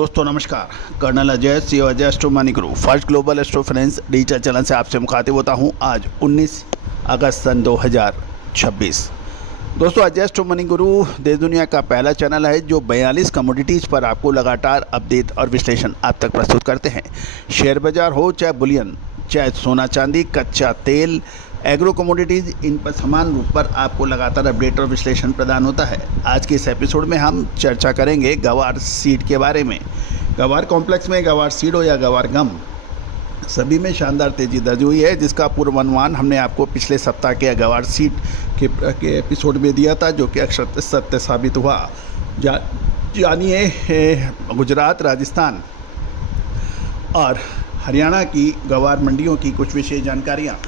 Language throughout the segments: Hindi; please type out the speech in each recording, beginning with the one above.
दोस्तों नमस्कार, colonel Ajay CO Ajay astro money guru first global astro finance digital channel से आपसे मुखातिब होता हूं। आज 19 अगस्त सन 2026। दोस्तों अजय एस्ट्रो मनी गुरु देश दुनिया का पहला चैनल है जो 42 कमोडिटीज़ पर आपको लगातार अपडेट और विश्लेषण आप तक प्रस्तुत करते हैं। शेयर बाजार हो चाहे बुलियन, चाहे सोना चांदी, कच्चा तेल, एग्रो कमोडिटीज़, इन पर समान रूप पर आपको लगातार अपडेट और विश्लेषण प्रदान होता है। आज के इस एपिसोड में हम चर्चा करेंगे गवार सीड के बारे में। गवार कॉम्प्लेक्स में गवार सीड हो या गवार गम, सभी में शानदार तेज़ी दर्ज हुई है, जिसका पूर्वानुमान हमने आपको पिछले सप्ताह के गवार सीड के एपिसोड में दिया था, जो कि अक्षर सत्य साबित हुआ। जानिए गुजरात, राजस्थान और हरियाणा की गवार मंडियों की कुछ विशेष जानकारियाँ।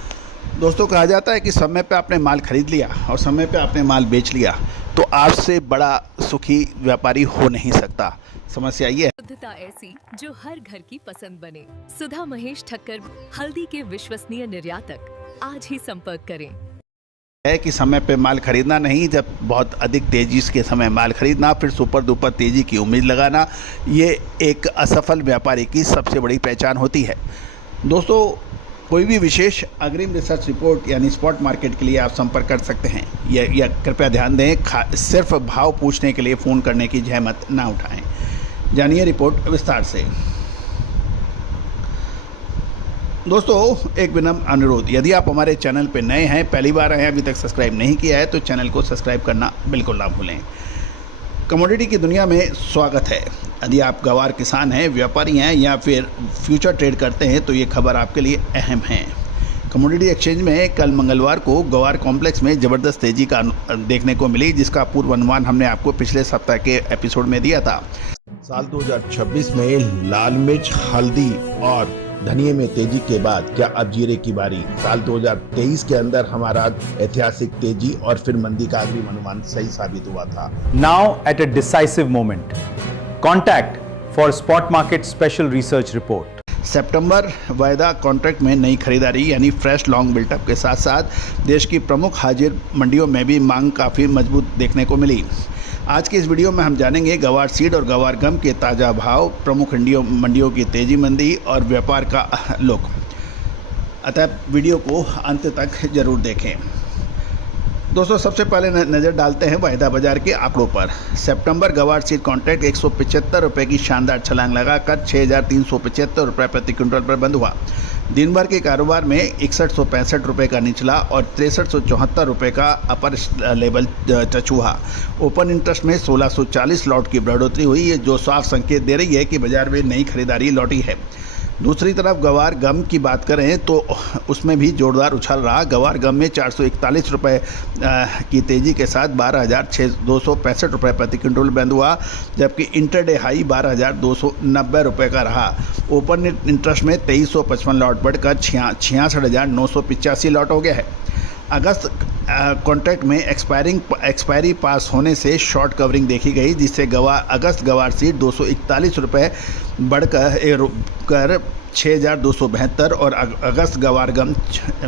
दोस्तों कहा जाता है कि समय पे आपने माल खरीद लिया और समय पे आपने माल बेच लिया तो आपसे बड़ा सुखी व्यापारी हो नहीं सकता। समस्या ये है शुद्धता ऐसी जो हर घर की पसंद बने। सुधा महेश ठक्कर, हल्दी के विश्वसनीय निर्यातक। आज ही संपर्क करें। है कि समय पे माल खरीदना नहीं, जब बहुत अधिक तेजी के समय माल खरीदना, फिर सुपर डुपर तेजी की उम्मीद लगाना, ये एक असफल व्यापारी की सबसे बड़ी पहचान होती है। दोस्तों कोई भी विशेष अग्रिम रिसर्च रिपोर्ट यानी स्पॉट मार्केट के लिए आप संपर्क कर सकते हैं। या कृपया ध्यान दें, सिर्फ भाव पूछने के लिए फ़ोन करने की जहमत ना उठाएं। जानिए रिपोर्ट विस्तार से। दोस्तों एक विनम्र अनुरोध, यदि आप हमारे चैनल पर नए हैं, पहली बार आए हैं, अभी तक सब्सक्राइब नहीं किया है तो चैनल को सब्सक्राइब करना बिल्कुल ना भूलें। कमोडिटी की दुनिया में स्वागत है। यदि आप गवार किसान हैं, व्यापारी हैं या फिर फ्यूचर ट्रेड करते हैं तो ये खबर आपके लिए अहम है। कमोडिटी एक्सचेंज में कल मंगलवार को गवार कॉम्प्लेक्स में ज़बरदस्त तेज़ी का देखने को मिली, जिसका पूर्वानुमान हमने आपको पिछले सप्ताह के एपिसोड में दिया था। साल 2026 में लाल मिर्च, हल्दी और धनिये में तेजी के बाद क्या अब जीरे की बारी? साल 2023 के अंदर हमारा ऐतिहासिक तेजी और फिर मंदी का अग्रिम अनुमान सही साबित हुआ था। Now at a decisive moment, contact for spot market special research report. सितंबर वायदा कॉन्ट्रैक्ट में नई खरीदारी यानी फ्रेश लॉन्ग बिल्टअप के साथ साथ देश की प्रमुख हाजिर मंडियों में भी मांग काफ़ी मजबूत देखने को मिली। आज के इस वीडियो में हम जानेंगे गवार सीड और गवार गम के ताज़ा भाव, प्रमुख मंडियों की तेजी मंदी और व्यापार का लुक। अतः वीडियो को अंत तक जरूर देखें। दोस्तों सबसे पहले नज़र डालते हैं वायदा बाजार के आंकड़ों पर। सितंबर गवार सीड कॉन्ट्रैक्ट 175 रुपये की शानदार छलांग लगाकर 6,375 रुपये प्रति क्विंटल पर बंद हुआ। दिन भर के कारोबार में 6165 रुपये का निचला और 6374 रुपये का अपर लेवल टच हुआ। ओपन इंटरेस्ट में 1640 लॉट की बढ़ोतरी हुई है, जो साफ संकेत दे रही है कि बाजार में नई खरीदारी लौटी है। दूसरी तरफ गवार गम की बात करें तो उसमें भी जोरदार उछाल रहा। गवार गम में 441 रुपये की तेज़ी के साथ 12,265 रुपये प्रति क्विंटल बंद हुआ, जबकि इंटरडे हाई 12,290 रुपये का रहा। ओपन इंटरेस्ट में 2355 लॉट बढ़कर 66,985 लॉट हो गया है। अगस्त कॉन्ट्रैक्ट में एक्सपायरी पास होने से शॉर्ट कवरिंग देखी गई, जिससे अगस्त गवार सीड 241 रुपये बढ़कर 6,272 और अगस्त गवार गम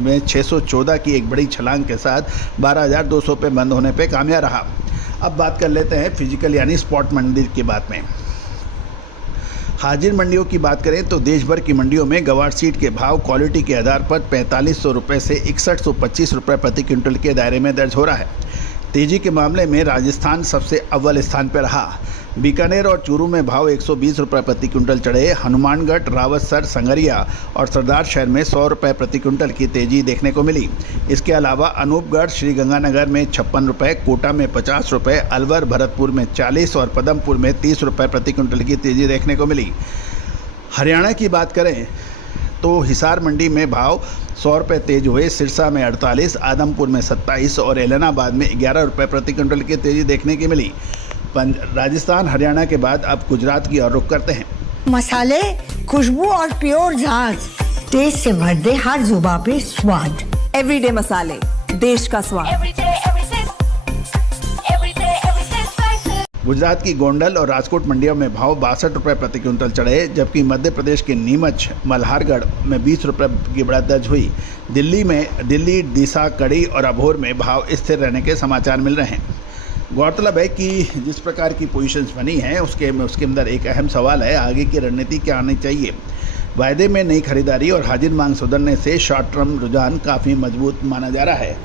में 614 की एक बड़ी छलांग के साथ 12,200 पे बंद होने पे कामयाब रहा। अब बात कर लेते हैं फिजिकल यानी स्पॉट मंडी की बात में। हाजिर मंडियों की बात करें तो देश भर की मंडियों में गवार सीड के भाव क्वालिटी के आधार पर 4500 रुपये से 6125 रुपये प्रति क्विंटल के दायरे में दर्ज हो रहा है। तेजी के मामले में राजस्थान सबसे अव्वल स्थान पर रहा। बीकानेर और चूरू में भाव 120 रुपये प्रति क्विंटल चढ़े। हनुमानगढ़, रावतसर, संगरिया और सरदार शहर में 100 रुपये प्रति क्विंटल की तेजी देखने को मिली। इसके अलावा अनूपगढ़, श्रीगंगानगर में 56 रुपये, कोटा में 50 रुपये, अलवर, भरतपुर में 40 और पदमपुर में 30 रुपये प्रति क्विंटल की तेजी देखने को मिली। हरियाणा की बात करें तो हिसार मंडी में भाव 100 रुपये तेज हुए। सिरसा में 48, आदमपुर में 27 और एलनाबाद में 11 रुपये प्रति क्विंटल की तेजी देखने की मिली। राजस्थान, हरियाणा के बाद अब गुजरात की ओर रुख करते हैं। मसाले, खुशबू और प्योर झांझ, टेस्ट से भर दे हर जुबान पे स्वाद। एवरीडे मसाले, देश का स्वाद। गुजरात की गोंडल और राजकोट मंडियों में भाव 62 रुपये प्रति क्विंटल चढ़े, जबकि मध्य प्रदेश के नीमच, मल्हारगढ़ में 20 रुपये की बढ़त दर्ज हुई। दिल्ली, दिशा, कड़ी और अभोर में भाव स्थिर रहने के समाचार मिल रहे हैं। गौरतलब है कि जिस प्रकार की पोजीशंस बनी हैं उसके अंदर एक अहम सवाल है, आगे की रणनीति क्या आनी चाहिए। वायदे में नई खरीदारी और हाजिर मांग सुधरने से शॉर्ट टर्म रुझान काफ़ी मजबूत माना जा रहा है।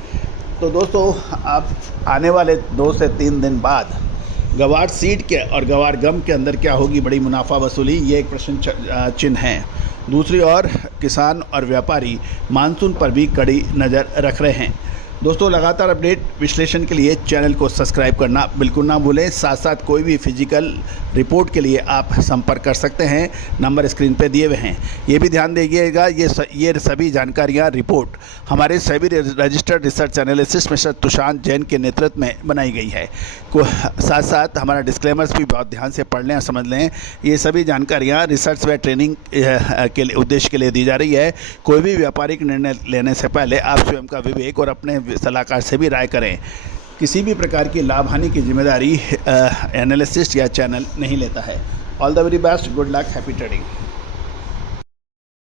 तो दोस्तों, आप आने वाले 2 से 3 दिन बाद गवार सीड के और गवार गम के अंदर क्या होगी बड़ी मुनाफा वसूली, ये एक प्रश्न चिन्ह है। दूसरी ओर किसान और व्यापारी मानसून पर भी कड़ी नज़र रख रहे हैं। दोस्तों, लगातार अपडेट विश्लेषण के लिए चैनल को सब्सक्राइब करना बिल्कुल ना भूलें। साथ साथ कोई भी फिजिकल रिपोर्ट के लिए आप संपर्क कर सकते हैं, नंबर स्क्रीन पे दिए हुए हैं। ये भी ध्यान दीजिएगा, ये सभी जानकारियाँ रिपोर्ट हमारे सभी registered research analyst mister Tushar Jain के नेतृत्व में बनाई गई है। साथ साथ हमारा डिस्क्लेमर्स भी बहुत ध्यान से पढ़ लें और समझ लें। ये सभी जानकारियाँ रिसर्च व ट्रेनिंग के उद्देश्य के लिए दी जा रही है। कोई भी व्यापारिक निर्णय लेने से पहले आप स्वयं का विवेक और अपने सलाहकार से भी राय करें। किसी भी प्रकार की लाभ हानि की जिम्मेदारी एनालिसिस्ट या चैनल नहीं लेता है। All the very best, good luck, happy trading.